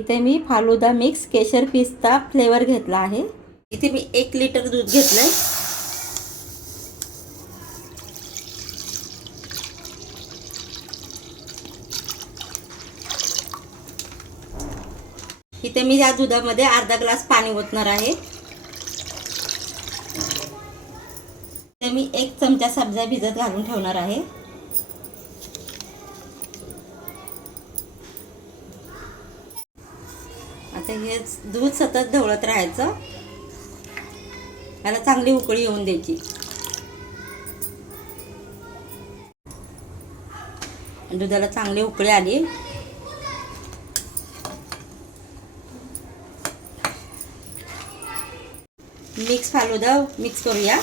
इथे मी फालुदा मिक्स केशर पिस्ता फ्लेवर घेतला आहे. इथे मी एक लिटर दूध घेतलं आहे इथे मी या दुधामध्ये अर्धा ग्लास पाणी ओतणार आहे. इथे मी एक चमचा सब्जा भिजत घालून ठेवणार आहे. आता हे दूध सतत ढवळत राहायचं. याला चांगली उकळी येऊन द्यायची. दुधाला चांगली उकळी आली. मिक्स फालुदा मिक्स करूया.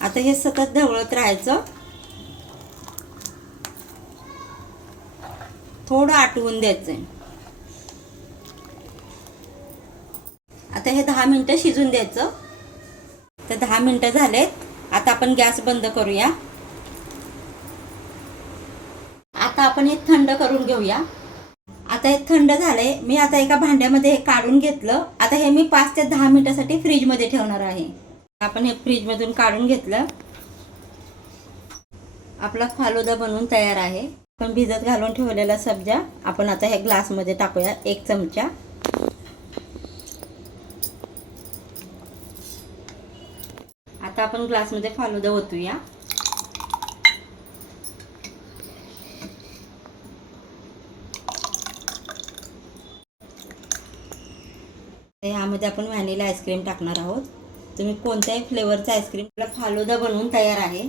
आता हे सतत ढवळत राहायचं. थोडं आटवून द्यायचं आता हे दहा मिनटं शिजून द्यायचं. तर दहा मिनटं झालेत. आता आपण गॅस बंद करूया. आता आपण हे थंड करून घेऊया. आता हे थंड झालंय. मी आता एका भांड्यामध्ये हे काढून घेतलं. आता हे मी पाच ते दहा मिनिटासाठी फ्रीजमध्ये ठेवणार आहे. आपण हे फ्रीजमधून काढून घेतलं. आपला फालुदा बनवून तयार आहे. आपण भिजत घालून ठेवलेला सब्जा आपण आता ह्या ग्लासमध्ये टाकूया एक चमचा. आता आपण ग्लासमध्ये फालुदा ओतूया. यामध्ये आपण व्हॅनिला आईस्क्रीम टाकणार आहोत. तुम्ही कोणत्याही फ्लेवरचा आईस्क्रीम फालुदा बनवून तयार आहे.